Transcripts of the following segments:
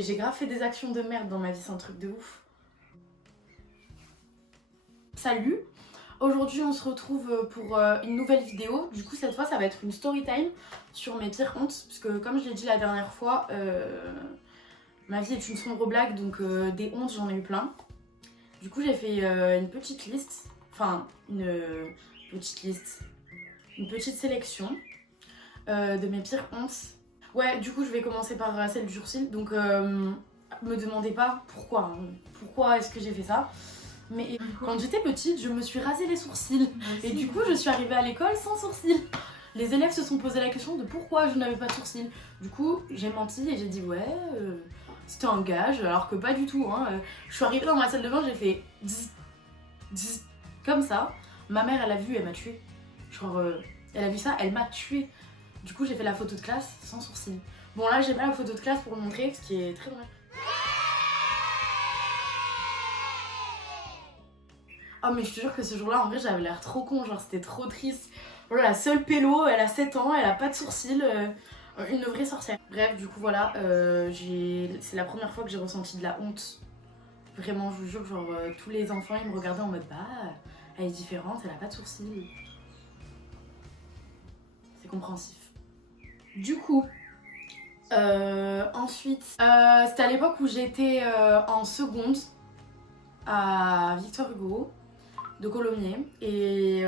j'ai grave fait des actions de merde dans ma vie, c'est un truc de ouf. Salut! Aujourd'hui on se retrouve pour une nouvelle vidéo. Du coup cette fois ça va être une story time sur mes pires hontes. Parce que comme je l'ai dit la dernière fois, ma vie est une sombre blague, donc des hontes j'en ai eu plein. Du coup j'ai fait une petite liste, enfin une petite sélection de mes pires hontes. Ouais, du coup je vais commencer par celle du sourcil. Donc me demandez pas pourquoi, pourquoi est-ce que j'ai fait ça. Mais quand j'étais petite, je me suis rasé les sourcils. Et du coup, je suis arrivée à l'école sans sourcils. Les élèves se sont posé la question de pourquoi je n'avais pas de sourcils. Du coup, j'ai menti et j'ai dit ouais, c'était un gage, alors que pas du tout. Hein. Je suis arrivée dans ma salle de bain, j'ai fait zzz, zzz, comme ça. Ma mère, elle a vu, elle m'a tuée. Genre, elle a vu ça, elle m'a tuée. Du coup, j'ai fait la photo de classe sans sourcils. Bon, là, j'ai pas la photo de classe pour vous montrer, ce qui est très dommage. Oh mais je te jure que ce jour-là, en vrai, j'avais l'air trop con, genre c'était trop triste. Voilà, la seule pélo, elle a 7 ans, elle a pas de sourcils, une vraie sorcière. Bref, du coup voilà, c'est la première fois que j'ai ressenti de la honte. Vraiment, je vous jure, genre tous les enfants, ils me regardaient en mode bah, elle est différente, elle a pas de sourcils. C'est compréhensif. Du coup, ensuite, c'était à l'époque où j'étais en seconde à Victor Hugo de Colomiers et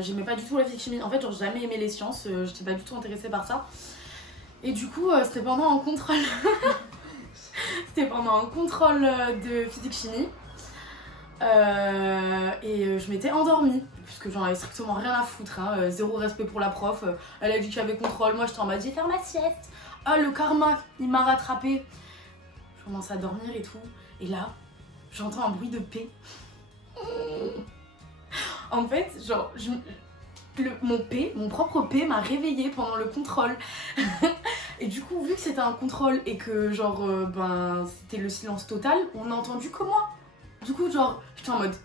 j'aimais pas du tout la physique chimie. En fait, genre jamais aimé les sciences, j'étais pas du tout intéressée par ça. Et du coup, c'était pendant un contrôle c'était pendant un contrôle de physique chimie et je m'étais endormie puisque j'en avais strictement rien à foutre, hein, zéro respect pour la prof. Elle a dit qu'il y avait contrôle, moi j'étais en mode j'ai faire ma sieste. Ah, le karma, il m'a rattrapée. Je commence à dormir et tout, et là j'entends un bruit de paix. En fait, genre, mon propre P m'a réveillée pendant le contrôle. Et du coup, vu que c'était un contrôle et que genre, c'était le silence total, on n'a entendu que moi. Du coup, genre, j'étais en mode,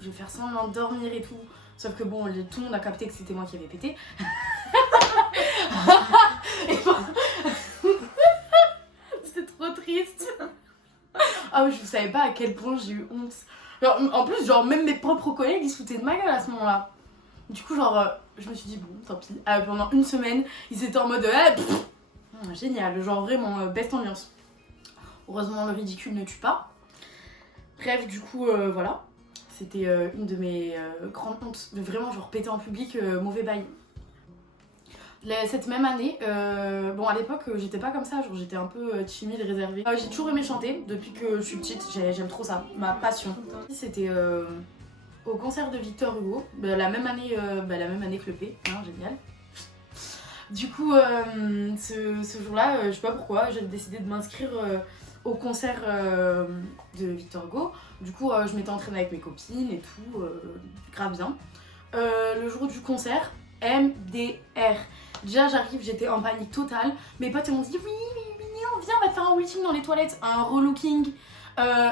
je vais faire semblant de dormir et tout. Sauf que bon, tout le monde a capté que c'était moi qui avais pété. Et bon... C'était trop triste. Ah oui, je savais pas à quel point j'ai eu honte. Genre, en plus, genre, même mes propres collègues, ils se foutaient de ma gueule à ce moment-là. Du coup, genre, je me suis dit, bon, tant pis. Pendant une semaine, ils étaient en mode, génial, genre vraiment, best ambiance. Heureusement, le ridicule ne tue pas. Bref, du coup, voilà. C'était une de mes grandes hontes. De vraiment, genre, péter en public, mauvais bail. Cette même année, bon à l'époque j'étais pas comme ça, genre j'étais un peu timide et réservée. J'ai toujours aimé chanter depuis que je suis petite, j'aime trop ça, ma passion. C'était au concert de Victor Hugo, la même année que le P, hein, génial. Du coup ce jour-là, je sais pas pourquoi, j'ai décidé de m'inscrire au concert de Victor Hugo. Du coup je m'étais entraînée avec mes copines et tout, grave bien. Le jour du concert, MDR. Déjà j'arrive, j'étais en panique totale. Mes potes m'ont dit oui, on vient, on va te faire un routine dans les toilettes, un relooking.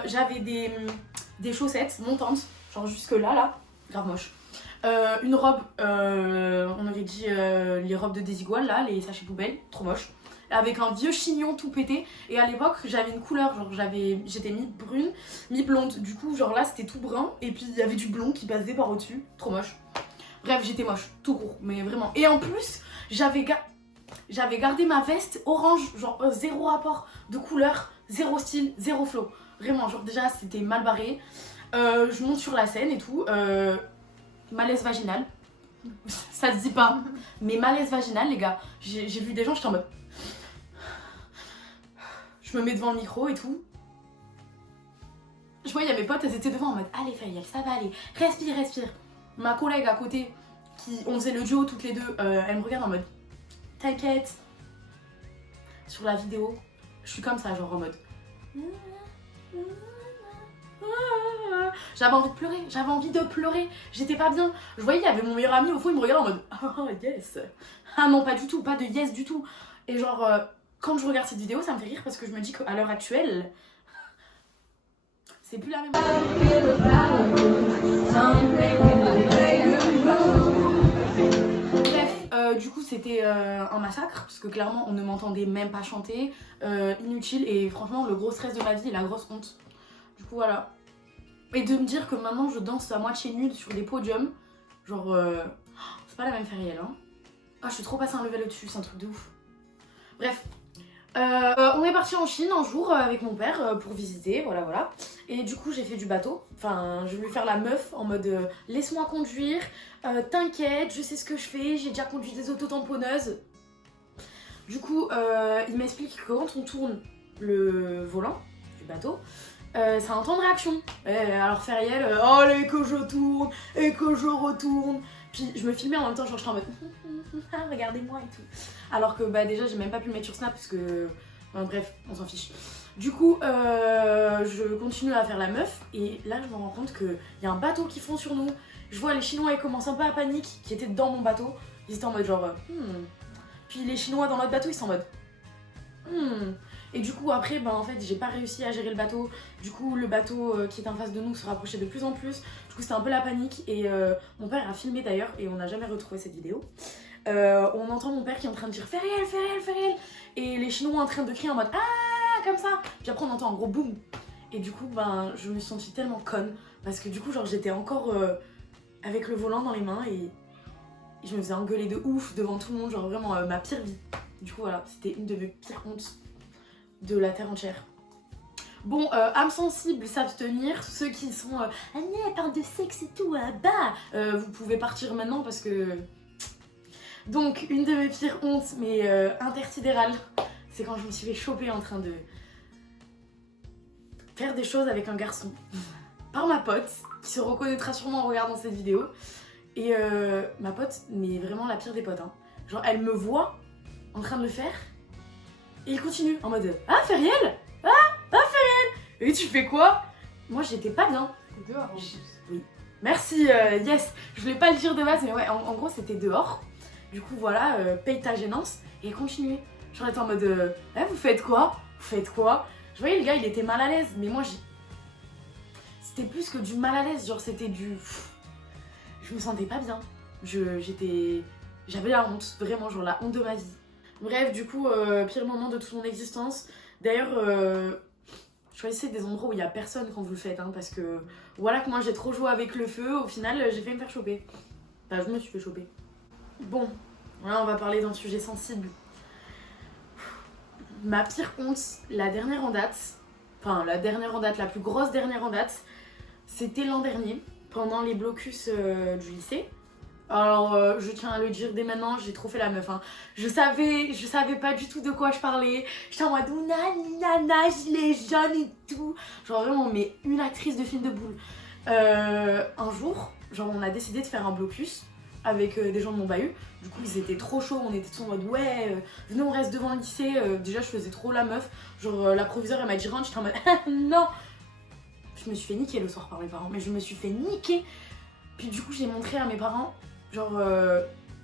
J'avais des chaussettes montantes, genre jusque là, grave moche. Une robe, on aurait dit les robes de Desigual là, les sachets poubelles, trop moche. Avec un vieux chignon tout pété. Et à l'époque j'avais une couleur, genre j'étais mi-brune, mi-blonde. Du coup genre là c'était tout brun et puis il y avait du blond qui passait par au-dessus, trop moche. Bref, j'étais moche, tout court, mais vraiment. Et en plus, j'avais gardé ma veste orange, genre zéro rapport de couleur, zéro style, zéro flow. Vraiment, genre déjà c'était mal barré. Je monte sur la scène et tout. Malaise vaginal. Ça se dit pas, mais malaise vaginal, les gars. J'ai vu des gens, j'étais en mode... Je me mets devant le micro et tout. Je vois, il y a mes potes, elles étaient devant en mode allez Faïel, ça va aller, respire, respire. Ma collègue à côté, on faisait le duo toutes les deux, elle me regarde en mode t'inquiète. Sur la vidéo, je suis comme ça, genre en mode j'avais envie de pleurer, j'étais pas bien. Je voyais, il y avait mon meilleur ami au fond, il me regardait en mode oh yes. Ah non, pas du tout, pas de yes du tout. Et genre, quand je regarde cette vidéo, ça me fait rire parce que je me dis qu'à l'heure actuelle, c'est plus la même. Bref, du coup c'était un massacre parce que clairement on ne m'entendait même pas chanter, inutile, et franchement le gros stress de ma vie et la grosse honte. Du coup voilà. Et de me dire que maintenant je danse à moitié nulle sur des podiums, genre c'est pas la même Feriel hein. Ah je suis trop passée un level au-dessus, c'est un truc de ouf. Bref. On est parti en Chine un jour avec mon père pour visiter, voilà. Et du coup j'ai fait du bateau, enfin je voulais faire la meuf en mode laisse-moi conduire, t'inquiète, je sais ce que je fais, j'ai déjà conduit des autotamponneuses. Du coup il m'explique que quand on tourne le volant du bateau, c'est un temps de réaction. Alors Feriel, allez que je tourne et que je retourne. Puis je me filmais en même temps, genre j'étais en mode regardez-moi et tout. Alors que bah déjà j'ai même pas pu le mettre sur Snap parce que... Enfin, bref, on s'en fiche. Du coup, je continue à faire la meuf et là je me rends compte qu'il y a un bateau qui fond sur nous. Je vois les Chinois, ils commencent un peu à panique, qui étaient dans mon bateau. Ils étaient en mode genre Puis les Chinois dans notre bateau, ils sont en mode Et du coup après, en fait j'ai pas réussi à gérer le bateau. Du coup le bateau qui est en face de nous se rapprochait de plus en plus. Du coup c'était un peu la panique et mon père a filmé d'ailleurs et on n'a jamais retrouvé cette vidéo. On entend mon père qui est en train de dire Feriel et les Chinois en train de crier en mode ah comme ça. Puis après on entend un gros boum. Et du coup je me suis sentie tellement conne parce que du coup genre j'étais encore avec le volant dans les mains et je me faisais engueuler de ouf devant tout le monde, genre vraiment ma pire vie. Du coup voilà, c'était une de mes pires hontes de la terre entière. Bon, âme sensible, s'abstenir. Ceux qui sont ah non, elle parle de sexe et tout, vous pouvez partir maintenant parce que... Donc, une de mes pires hontes, mais intersidérales, c'est quand je me suis fait choper en train de faire des choses avec un garçon. Par ma pote, qui se reconnaîtra sûrement en regardant cette vidéo. Et ma pote, mais vraiment la pire des potes. Hein. Genre, elle me voit en train de le faire. Et il continue en mode ah Feriel, Feriel. Et tu fais quoi? Moi j'étais pas bien. Dehors. Oui. Merci, yes. Je voulais pas le dire de base, mais ouais, en gros c'était dehors. Du coup voilà, paye ta gênance et continue. Genre j'étais en mode vous faites quoi? Vous faites quoi? Je voyais le gars il était mal à l'aise, mais moi c'était plus que du mal à l'aise, genre c'était du... Je me sentais pas bien. J'avais la honte, vraiment genre la honte de ma vie. Bref, du coup, pire moment de toute mon existence. D'ailleurs, choisissez des endroits où il y a personne quand vous le faites, hein, parce que voilà que moi j'ai trop joué avec le feu, au final j'ai fait me faire choper. Enfin, je me suis fait choper. Bon, là on va parler d'un sujet sensible. Ma pire honte, la dernière en date, la plus grosse dernière en date, c'était l'an dernier, pendant les blocus du lycée. Alors, je tiens à le dire dès maintenant, j'ai trop fait la meuf. Hein. Je savais pas du tout de quoi je parlais. J'étais en mode nana, gilet jaune et tout. Genre vraiment, mais une actrice de film de boule. Un jour, genre on a décidé de faire un blocus avec des gens de mon bahut. Du coup, ils étaient trop chauds, on était tous en mode ouais, venez, on reste devant le lycée. Déjà, je faisais trop la meuf. Genre, la proviseure, elle m'a dit rentre, j'étais en mode non. Je me suis fait niquer le soir par mes parents, mais je me suis fait niquer. Puis du coup, j'ai montré à mes parents. Genre,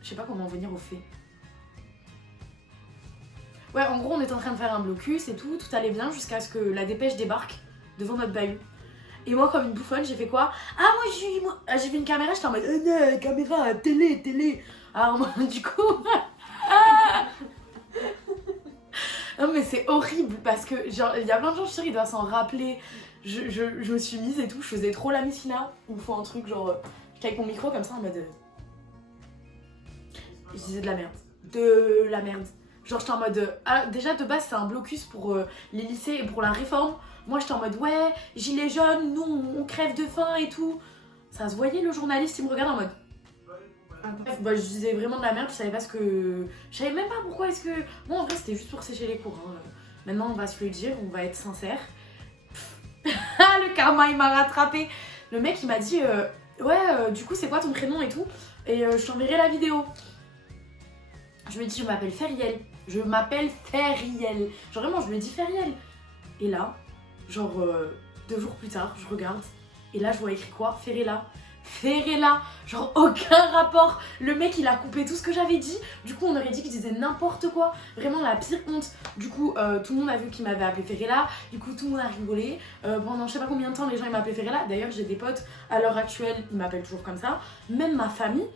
je sais pas comment venir au fait. Ouais, en gros, on était en train de faire un blocus et tout allait bien jusqu'à ce que la dépêche débarque devant notre bahut. Et moi, comme une bouffonne, j'ai fait quoi? Ah, j'ai vu une caméra, j'étais en mode non, caméra, télé. Alors, moi, du coup. Non, mais c'est horrible parce que, genre, il y a plein de gens, je suis sûre, ils doivent s'en rappeler. Je me suis mise et tout, je faisais trop la Missina. Il me faut un truc, genre, j'étais avec mon micro comme ça en mode. Je disais de la merde. Genre j'étais en mode... déjà de base c'est un blocus pour les lycées et pour la réforme. Moi j'étais en mode ouais, gilet jaune, nous on crève de faim et tout. Ça se voyait, le journaliste il me regarde en mode... Bref, je disais vraiment de la merde, je savais pas ce que... Je savais même pas pourquoi est-ce que... Moi en vrai c'était juste pour sécher les cours. Hein. Maintenant on va se le dire, on va être sincère. Le karma il m'a rattrapé. Le mec il m'a dit du coup c'est quoi ton prénom et tout. Et je t'enverrai la vidéo. Je lui ai dit je m'appelle Feriel. Genre vraiment je lui ai dit Feriel. Et là, genre 2 jours plus tard, je regarde. Et là je vois écrit quoi? Ferrella. Genre aucun rapport. Le mec il a coupé tout ce que j'avais dit. Du coup on aurait dit qu'il disait n'importe quoi. Vraiment la pire honte. Du coup tout le monde a vu qu'il m'avait appelé Ferrella. Du coup tout le monde a rigolé. Pendant je sais pas combien de temps les gens ils m'appelaient Ferrella. D'ailleurs j'ai des potes à l'heure actuelle, ils m'appellent toujours comme ça. Même ma famille,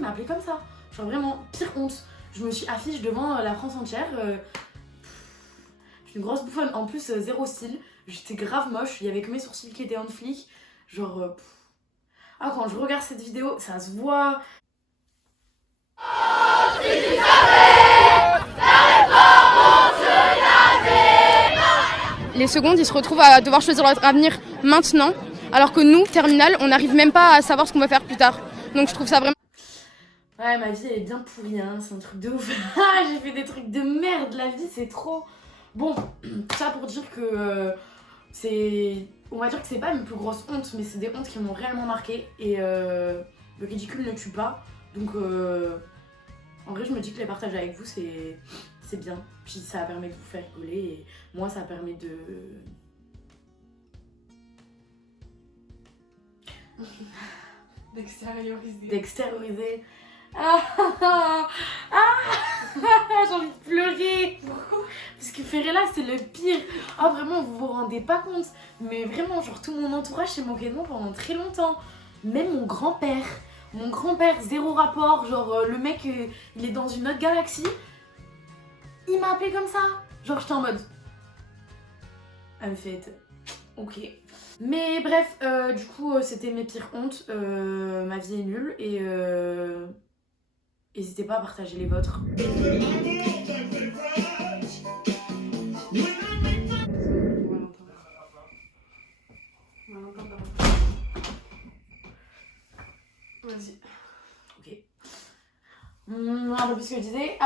m'appelait comme ça. Genre vraiment, pire honte. Je me suis affichée devant la France entière. Je suis une grosse bouffonne. En plus, zéro style. J'étais grave moche. Il y avait que mes sourcils qui étaient en flic. Genre... Ah, quand je regarde cette vidéo, ça se voit. Les secondes, ils se retrouvent à devoir choisir leur avenir maintenant, alors que nous, terminale, on n'arrive même pas à savoir ce qu'on va faire plus tard. Donc je trouve ça vraiment... Ouais, ma vie, elle est bien pourrie, hein. C'est un truc de ouf. J'ai fait des trucs de merde, la vie, c'est trop... Bon, tout ça pour dire que c'est... On va dire que c'est pas mes plus grosses hontes, mais c'est des hontes qui m'ont réellement marqué. Et le ridicule ne tue pas. Donc, en vrai, je me dis que les partager avec vous, c'est bien. Puis ça permet de vous faire rigoler. Et moi, ça permet de... D'extérioriser. Ah, ah, ah, j'ai envie de pleurer. Parce que Ferrella, c'est le pire. Ah, vraiment, vous vous rendez pas compte. Mais vraiment, genre, tout mon entourage s'est moqué de moi pendant très longtemps. Même mon grand-père. Mon grand-père, zéro rapport. Genre, le mec, il est dans une autre galaxie. Il m'a appelé comme ça. Genre, j'étais en mode... Elle me fait... Ok. Mais bref, du coup, c'était mes pires hontes. Ma vie est nulle. Et... N'hésitez pas à partager les vôtres. Vas-y. Ok. Un peu plus ce que je disais.